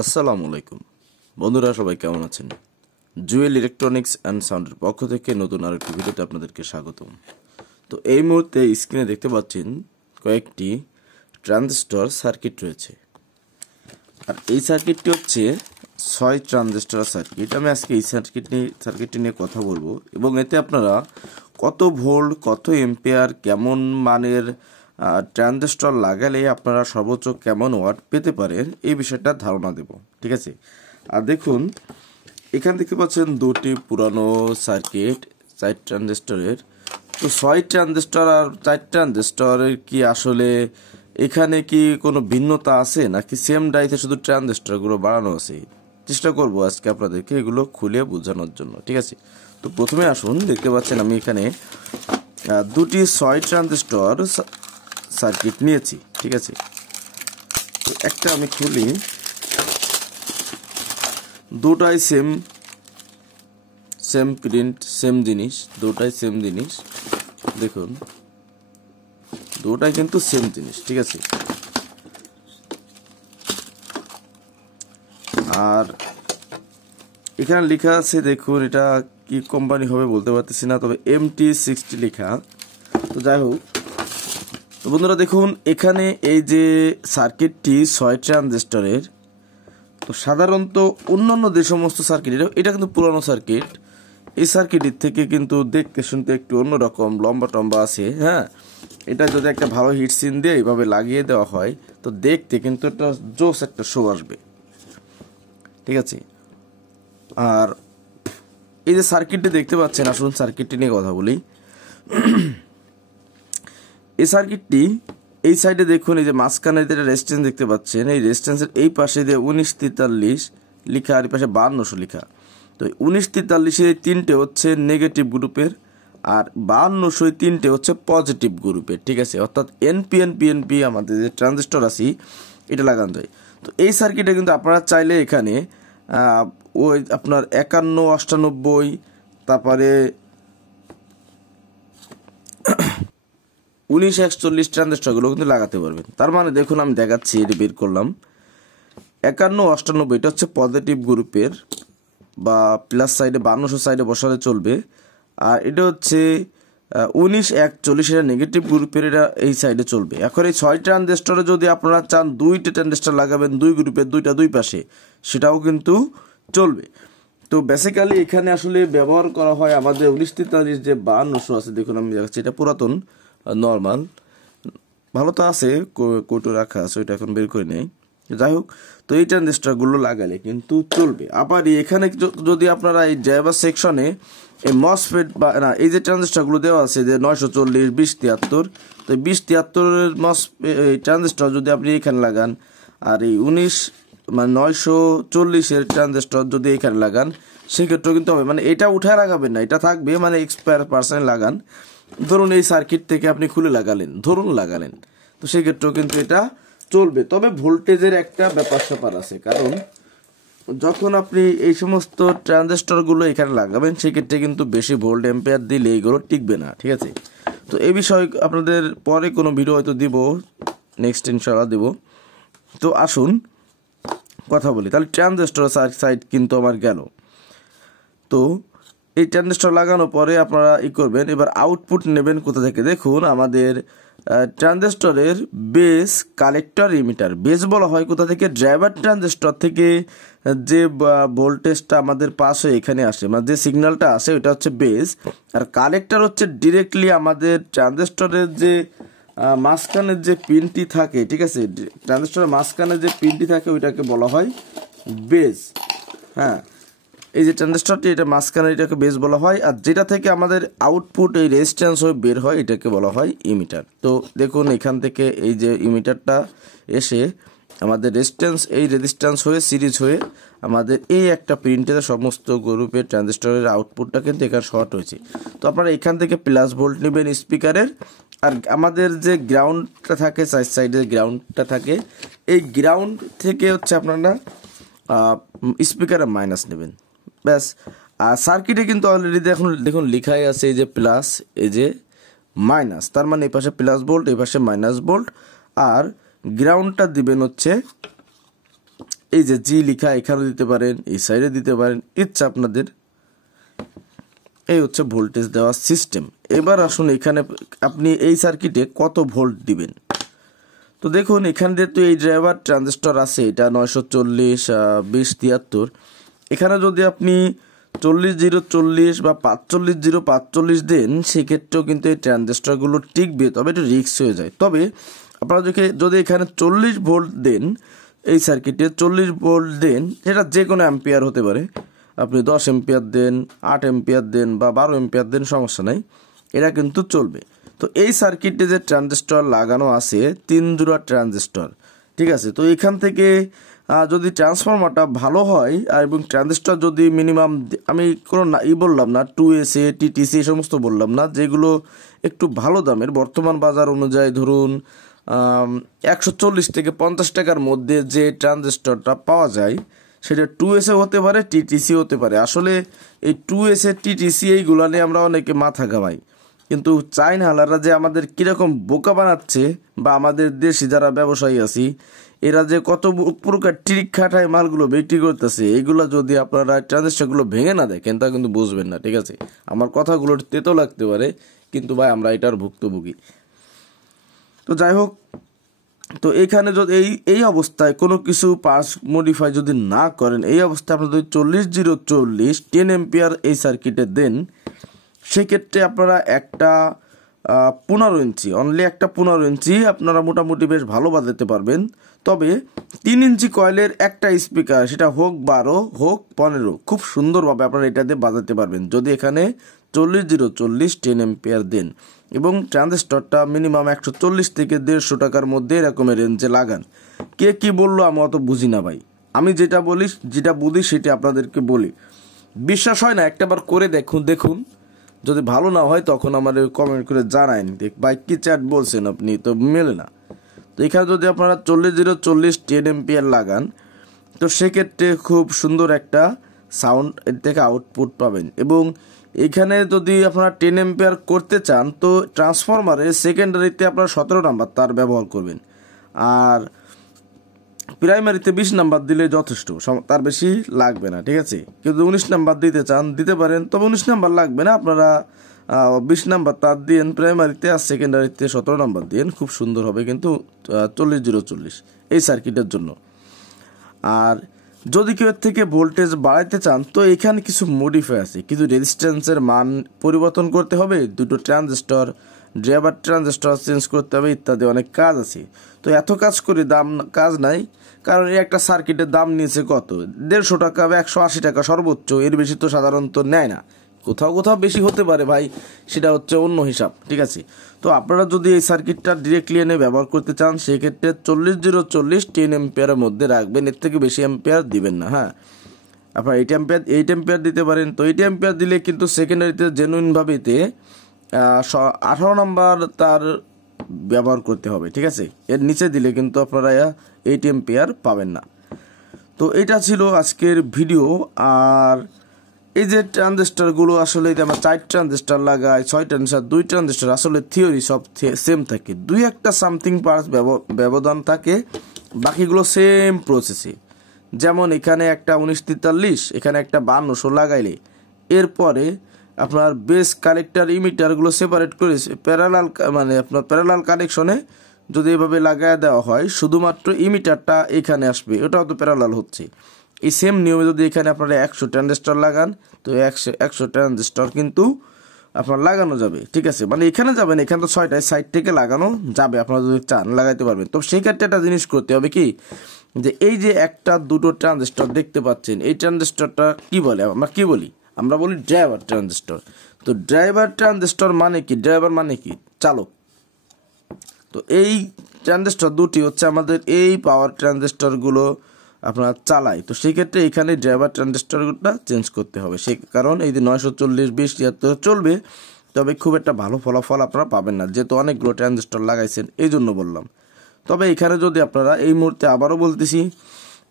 আসসালামু আলাইকুম বন্ধুরা, সবাই কেমন আছেন? জুয়েল ইলেকট্রনিক্স অ্যান্ড সাউন্ডের পক্ষ থেকে নতুন আরেকটি ভিডিওতে আপনাদেরকে স্বাগতম। তো এই মুহূর্তে স্ক্রিনে দেখতে পাচ্ছেন কয়েকটি ট্রানজিস্টর সার্কিট রয়েছে, আর এই সার্কিটটি হচ্ছে 6 ট্রানজিস্টর সার্কিট। আমি আজকে এই সার্কিটটি নিয়ে কথা বলবো এবং এতে আপনারা কত ভোল্ট, কত এম্পিয়ার, কেমন মানের ট্রানজিস্টর লাগালে আপনারা সর্বোচ্চ কেমন ওয়াট পেতে পারেন এই বিষয়টা ধারণা দেব, ঠিক আছে? আর দেখুন, এখানে দেখতে পাচ্ছেন দুটি পুরানো সার্কিট 4 ট্রানজিস্টরের। তো 6 ট্রানজিস্টর আর 4 ট্রানজিস্টরের কি আসলে এখানে কি কোনো ভিন্নতা আছে, নাকি সেম ডাইতে শুধু ট্রানজিস্টরগুলো বাড়ানো আছে? চেষ্টা করবো আজকে আপনাদেরকে এগুলো খুলে বোঝানোর জন্য, ঠিক আছে? তো প্রথমে আসুন, দেখতে পাচ্ছেন আমি এখানে দুটি 6 ট্রানজিস্টর সার্কিট নিয়েছি, ঠিক আছে? তো একটা আমি খুলি, দুটাই সেম প্রিন্ট, সেম জিনিস, দুটাই সেম জিনিস। দেখুন, দুটাই কিন্তু সেম জিনিস, ঠিক আছে? আর এখানে লেখা আছে, দেখুন এটা কি কোম্পানি হবে বলতে পারতেছি না, তবে MT60 লেখা। তো যাই হোক, তো বন্ধুরা দেখুন, এখানে এই যে সার্কিটটি 6 ট্রানজিস্টরের, তো সাধারণত অন্যান্য যে সমস্ত সার্কিট, এটা কিন্তু পুরানো সার্কিট, এই সার্কিটের থেকে কিন্তু দেখতে শুনতে একটু অন্যরকম লম্বা টম্বা আছে। হ্যাঁ, এটা যদি একটা ভালো হিট সিন দিয়ে এইভাবে লাগিয়ে দেওয়া হয়, তো দেখতে কিন্তু একটা জোস একটা শো আসবে, ঠিক আছে? আর এই যে সার্কিটটি দেখতে পাচ্ছেন, আসুন সার্কিটটি নিয়ে কথা বলি। এই সার্কিটটি এই সাইডে দেখুন, এই যে মাঝখানে যেটা রেজিস্ট্যান্স দেখতে পাচ্ছেন, এই রেজিস্ট্যান্সের এই পাশে যে 1943 লেখা, আর এই পাশে 5200 লেখা। তো 1943 তিনটে হচ্ছে নেগেটিভ গ্রুপের, আর 5200 তিনটে হচ্ছে পজিটিভ গ্রুপের, ঠিক আছে? অর্থাৎ এনপি আমাদের যে ট্রানজিস্টর আছে এটা লাগানো যায়। তো এই সার্কিটে কিন্তু আপনারা চাইলে এখানে ওই আপনার 51, 98, তারপরে 1941 ট্রানজিস্টরগুলো কিন্তু লাগাতে পারবেন। তার মানে দেখুন, আমি দেখাচ্ছি, এটা বের করলাম। 51, 98 এটা হচ্ছে পজিটিভ গ্রুপের বা প্লাস সাইডে, 5200 সাইডে বসালে চলবে। আর এটা হচ্ছে 1941 এটা নেগেটিভ গ্রুপের, এটা এই সাইডে চলবে। এখন এই 6 ট্রানজিস্টরে যদি আপনারা চান 2টা ট্রানজিস্টর লাগাবেন, 2 গ্রুপের, 2টা 2 পাশে, সেটাও কিন্তু চলবে। তো বেসিক্যালি এখানে আসলে ব্যবহার করা হয় আমাদের 1943 যে 5200 আছে, দেখুন আমি দেখাচ্ছি, এটা পুরাতন নর্মাল, ভালো তো আছে, কোটো রাখা আছে, ওইটা এখন বের করে নেই। যাই হোক, তো এই ট্রানজিস্টরগুলো লাগালে কিন্তু চলবে। আবার এখানে যদি আপনারা এই ড্রাইভার সেকশনে এই মসফেট বা না, এই যে ট্রানজিস্টরগুলো দেওয়া আছে যে 940, 2073, তো 2073 ট্রানজিস্টর যদি আপনি এখানে লাগান, আর এই 940 ট্রানজিস্টর যদি এখানে লাগান, সেক্ষেত্রেও কিন্তু হবে। মানে এটা উঠায় লাগাবেন না, এটা থাকবে, মানে এক্সপায়ার পার্সেন্ট লাগান। ধরুন এই সার্কিট থেকে আপনি খুলে লাগালেন, তো সেক্ষেত্রেও কিন্তু এটা চলবে। তবে ভোল্টেজের একটা ব্যাপার স্যাপার আছে, কারণ যখন আপনি এই সমস্ত ট্রানজিস্টরগুলো এখানে লাগাবেন, সেক্ষেত্রে কিন্তু বেশি ভোল্ট এম্পিয়ার দিলে এইগুলো টিকবে না, ঠিক আছে? তো এই বিষয়ে আপনাদের পরে কোনো ভিডিও হয়তো দিব, নেক্সট ইনশাআল্লাহ দিব। তো আসুন কথা বলি, তাহলে ট্রানজিস্টর সাইড কিন্তু আমার গেল। তো এই ট্রানজিস্টর লাগানোর পরে আপনারা করবেন, এবার আউটপুট নেবেন কোথা থেকে? দেখুন, আমাদের ট্রানজিস্টরের বেস, কালেক্টর, ইমিটার। বেস বলা হয় কোথা থেকে? ড্রাইভার ট্রানজিস্টর থেকে যে ভোল্টেজটা আমাদের পাস হয়ে এখানে আসে, মানে যে সিগন্যালটা আসে, ওইটা হচ্ছে বেস। আর কালেক্টর হচ্ছে ডিরেক্টলি আমাদের ট্রানজিস্টরের যে মাঝখানের যে পিনটি থাকে, ঠিক আছে? ট্রানজিস্টরের মাঝখানে যে পিনটি থাকে ওইটাকে বলা হয় বেস। হ্যাঁ, এই যে ট্রানজিস্টরটি, এটা মাঝখানে, এটাকে বেস বলা হয়। আর যেটা থেকে আমাদের আউটপুট এই রেজিস্ট্যান্স হয়ে বের হয়, এটাকে বলা হয় ইমিটার। তো দেখুন, এখান থেকে এই যে ইমিটারটা এসে আমাদের রেজিস্ট্যান্স হয়ে সিরিজ হয়ে আমাদের এই একটা প্রিন্টের সমস্ত গ্রুপের ট্রানজিস্টরের আউটপুটটা কিন্তু এখানে শর্ট হয়েছে। তো আপনারা এখান থেকে প্লাস ভোল্ট নেবেন স্পিকারের, আর আমাদের যে গ্রাউন্ডটা থাকে, সাইডে গ্রাউন্ডটা থাকে, এই গ্রাউন্ড থেকে হচ্ছে আপনারা স্পিকারের মাইনাস নেবেন, ব্যাস। আর সার্কিটে কিন্তু অলরেডি দেখুন লেখাই আছে, এই যে প্লাস, এই যে মাইনাস, তার মানে এই পাশে প্লাস ভোল্ট, এই পাশে মাইনাস ভোল্ট। আর গ্রাউন্ডটা দিবেন হচ্ছে এই যে জি লেখা এখানে দিতে পারেন, এই সাইডে দিতে পারেন, ইচ্ছা আপনাদের। এই হচ্ছে ভোল্টেজ দেওয়ার সিস্টেম। এবার আসুন এখানে আপনি এই সার্কিটে কত ভোল্ট দিবেন। তো দেখুন এখানে যেহেতু এই ড্রাইভার ট্রানজিস্টর আছে, এটা 940 2073, এখানে যদি আপনি 40 0 40 বা 45 0 45 দেন, সেক্ষেত্রেও কিন্তু এই ট্রানজিস্টরগুলো টিকবে, তবে একটু রিস্ক হয়ে যায়। তবে আপনারা যদি এখানে 40 ভোল্ট দেন, এই সার্কিটে 40 ভোল্ট দেন, সেটা যে কোনো অ্যাম্পিয়ার হতে পারে, আপনি 10 এম্পিয়ার দেন, 8 এম্পিয়ার দেন বা 12 এম্পিয়ার দেন, সমস্যা নাই, এটা কিন্তু চলবে। তো এই সার্কিটে যে ট্রানজিস্টর লাগানো আছে 3 জোড়া ট্রানজিস্টর, ঠিক আছে। তো এখান থেকে যদি ট্রান্সফরমারটা ভালো হয় আর এবং ট্রানজিস্টর যদি মিনিমাম, আমি কোনো বললাম না 2SA TTC এই সমস্ত বললাম না, যেগুলো একটু ভালো দামের বর্তমান বাজার অনুযায়ী ধরুন 140 থেকে 50 টাকার মধ্যে যে ট্রানজিস্টরটা পাওয়া যায়, সেটা 2SA হতে পারে, TTC হতে পারে। আসলে এই 2SA TTC এইগুলো নিয়ে আমরা অনেকে মাথা ঘামাই, কিন্তু চাইনা হালারা যে আমাদের কীরকম বোকা বানাচ্ছে, বা আমাদের দেশি যারা ব্যবসায়ী আছি এরা যে কত প্রকার ট্রিক খাটায় মালগুলো বিক্রি করতেছে, এইগুলো যদি আপনারা ট্রানজিস্টরগুলো ভেঙে না দেখেন তা কিন্তু বুঝবেন না, ঠিক আছে। আমার কথাগুলো তেতো লাগতে পারে, কিন্তু ভাই আমরা এটার ভুক্তভোগী। তো যাই হোক, তো এখানে যদি এই অবস্থায় কোনো কিছু পাস মডিফাই যদি না করেন, এই অবস্থায় আপনারা যদি 40 0 40 10 এম্পিয়ার এই সার্কিটে দেন, সেক্ষেত্রে আপনারা একটা 15 ইঞ্চি, অনলি একটা 15 ইঞ্চি আপনারা মোটামুটি বেশ ভালো বাজাতে পারবেন। তবে 3 ইঞ্চি কয়েলের একটা স্পিকার, সেটা হোক 12 হোক 15, খুব সুন্দরভাবে আপনারা এটা দিয়ে বাজাতে পারবেন যদি এখানে 40 0 40 10 এম্পিয়ার দেন, এবং ট্রানজিস্টরটা মিনিমাম 140 থেকে 150 টাকার মধ্যে এরকমের রেঞ্জে লাগান। কে কি বললো আমি অত বুঝি না ভাই, আমি যেটা বলি, যেটা বুঝি সেটা আপনাদেরকে বলি। বিশ্বাস হয় না, একটাবার করে দেখুন, যদি ভালো না হয় তখন আমাদের কমেন্ট করে জানাইন ভাই কি চ্যাট বলছেন আপনি, তো মেলে না। তো এখানে যদি আপনারা 40 0 40 10 এম্পিয়ার লাগান, তো সেক্ষেত্রে খুব সুন্দর একটা সাউন্ড এর থেকে আউটপুট পাবেন। এবং এখানে যদি আপনারা 10 এম্পিয়ার করতে চান, তো ট্রান্সফরমারে সেকেন্ডারিতে আপনারা 17 নাম্বার তার ব্যবহার করবেন, আর প্রাইমারিতে 20 নাম্বার দিলে যথেষ্ট, তার বেশি লাগবে না, ঠিক আছে। কিন্তু 19 নাম্বার দিতে চান দিতে পারেন, তবে 19 নাম্বার লাগবে না, আপনারা 20 নাম্বার তার দিন প্রাইমারিতে, আর সেকেন্ডারিতে 17 নাম্বার দিন, খুব সুন্দর হবে কিন্তু 40 0 40 এই সার্কিটের জন্য। আর যদি কেউ থেকে ভোল্টেজ বাড়াইতে চান, তো এখানে কিছু মডিফাই আছে, কিছু রেজিস্ট্যান্সের মান পরিবর্তন করতে হবে, দুটো ট্রানজিস্টর ড্রাইভার ট্রানজিস্টর চেঞ্জ করতে হবে, ইত্যাদি অনেক কাজ আছে। তো এত কাজ করে কাজ নাই, কারণ এই একটা সার্কিটের দাম নিয়েছে কত, 150 টাকা বা 180 টাকা সর্বোচ্চ, এর বেশি তো সাধারণত নেয় না। কোথাও বেশি হতে পারে ভাই, সেটা হচ্ছে অন্য হিসাব, ঠিক আছে। তো আপনারা যদি এই সার্কিটটা ডিরেক্টলি এনে ব্যবহার করতে চান, সেক্ষেত্রে 40 0 40 10 এম্পিয়ারের মধ্যে রাখবেন, এর থেকে বেশি এম্পিয়ার দিবেন না। হ্যাঁ, আপনারা 8 এম্পিয়ার দিতে পারেন। তো 8 এম্পিয়ার দিলে কিন্তু সেকেন্ডারিতে জেনুইনভাবেতে 18 নাম্বার তার ব্যবহার করতে হবে, ঠিক আছে। এর নিচে দিলে কিন্তু আপনারা 8 এম্পিয়ার পাবেন না। তো এটা ছিল আজকের ভিডিও। আর এই যে ট্রানজিস্টরগুলো আসলে আমরা 4 ট্রানজিস্টর লাগাই, 6 ট্রানজিস্টর, 2 ট্রানজিস্টর, আসলে থিওরি সব সেম থাকে, 2-1টা সামথিং পার্টস ব্যবধান থাকে, বাকিগুলো সেম প্রসেসে। যেমন এখানে একটা 1943, এখানে একটা 5200 লাগাইলে এরপরে আপনার বেস কালেক্টর ইমিটারগুলো সেপারেট করে প্যারালাল, মানে আপনার প্যারালাল কানেকশনে যদি এভাবে লাগায় দেওয়া হয়, শুধুমাত্র ইমিটারটা এখানে আসবে, ওটাও তো প্যারালাল হচ্ছে। এই সেম নিয়মে যদি এখানে আপনারা 100 ট্রানজিস্টর লাগান, তো 100 ট্রানজিস্টর কিন্তু আপনার লাগানো যাবে, ঠিক আছে। মানে এখানে যাবেন, এখানে তো 6টায় সাইড থেকে লাগানো যাবে, আপনারা যদি চান লাগাইতে পারবেন। তো সেই ক্ষেত্রে একটা জিনিস করতে হবে কি, যে এই যে একটা দুটো ট্রানজিস্টর দেখতে পাচ্ছেন, এই ট্রানজিস্টরটা কি বলে, আমরা কি বলি, আমরা বলি ড্রাইভার ট্রানজিস্টর। তো ড্রাইভার ট্রানজিস্টর মানে কি, ড্রাইভার মানে কি চালক। তো এই ট্রানজিস্টর দুটি হচ্ছে আমাদের এই পাওয়ার ট্রানজিস্টরগুলো আপনারা চালাই। তো সেই ক্ষেত্রে এখানে ড্রাইভার ট্রানজিস্টরটা চেঞ্জ করতে হবে, সেই কারণ এই যে 940 20 73 চলবে, তবে খুব একটা ভালো ফলাফল আপনারা পাবেন না, যেহেতু অনেকগুলো ট্রানজিস্টর লাগাইছেন, এই জন্য বললাম। তবে এখানে যদি আপনারা এই মুহূর্তে আবারও বলতেছি,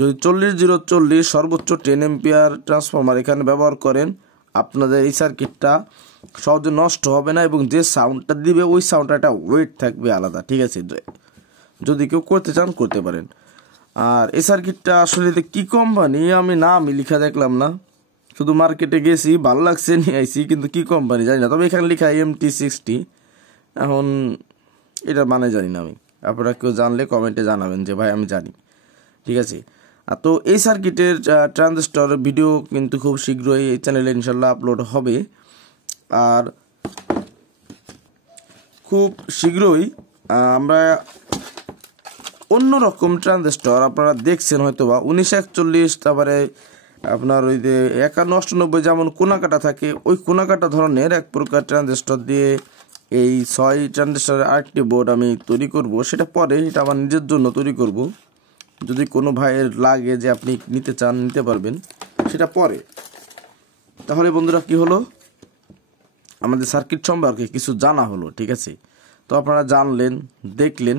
যদি 40 0 40 সর্বোচ্চ 10 এম্পিয়ার ট্রান্সফরমার এখানে ব্যবহার করেন, আপনাদের এই সার্কিটটা সহজে নষ্ট হবে না, এবং যে সাউন্ডটা দিবে ওই সাউন্ডটা একটা ওয়েট থাকবে আলাদা, ঠিক আছে। যদি কেউ করতে চান করতে পারেন। আর এই সার্কিটটা আসলে কি কোম্পানি আমি নাম লিখা দেখলাম না, শুধু মার্কেটে গেছি ভালো লাগছে নিয়ে আইছি, কিন্তু কি কোম্পানি জানি না। তবে এখানে লেখা MT60। এখন এটা মানে জানি না আমি, আপনারা কেউ জানলে কমেন্টে জানাবেন যে ভাই আমি জানি, ঠিক আছে। তো এই সার্কিটের ট্রানজিস্টর ভিডিও কিন্তু খুব শীঘ্রই এই চ্যানেলে ইনশাল্লাহ আপলোড হবে। আর খুব শীঘ্রই আমরা অন্যরকম ট্রানজিস্টর, আপনারা দেখছেন হয়তো বা 1941, তারপরে আপনার ওই যে 5198 যেমন কোনাকাটা থাকে, ওই কোনাকাটা ধরনের এক প্রকার ট্রানজিস্টর দিয়ে এই 6 ট্রানজিস্টরের আরেকটি বোর্ড আমি তৈরি করব। সেটা পরে, এটা আমার নিজের জন্য তৈরি করব। যদি কোনো ভাইয়ের লাগে যে আপনি নিতে চান নিতে পারবেন, সেটা পরে। তাহলে বন্ধুরা কি হলো, আমাদের সার্কিট সম্পর্কে কিছু জানা হলো, ঠিক আছে। তো আপনারা জানলেন, দেখলেন।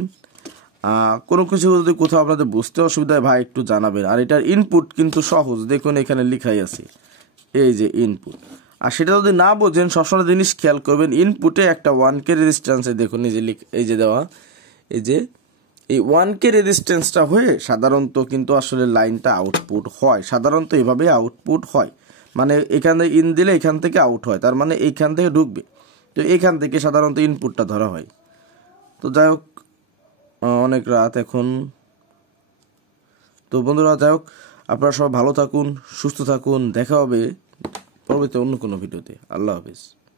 কোনো কিছু যদি কোথাও আপনাদের বুঝতে অসুবিধা হয় ভাই একটু জানাবেন। আর এটার ইনপুট কিন্তু সহজ, দেখুন এখানে লেখাই আছে এই যে ইনপুট। আর সেটা যদি না বোঝেন সবসময় জিনিস খেয়াল করবেন, ইনপুটে একটা 1K রেজিস্ট্যান্সে দেখুন এই যে দেওয়া, এই যে এই 1K রেজিস্ট্যান্সটা হয়ে সাধারণত কিন্তু আসলে লাইনটা আউটপুট হয়, সাধারণত এভাবে আউটপুট হয়। মানে এখান থেকে ইন দিলে এখান থেকে আউট হয়, তার মানে এইখান থেকে ঢুকবে, তো এখান থেকে সাধারণত ইনপুটটা ধরা হয়। তো যাই হোক, অনেক রাত এখন। তো বন্ধুরা যাই হোক, আপনারা সবাই ভালো থাকুন, সুস্থ থাকুন, দেখা হবে পরবর্তী অন্য কোনো ভিডিওতে। আল্লাহ হাফিজ।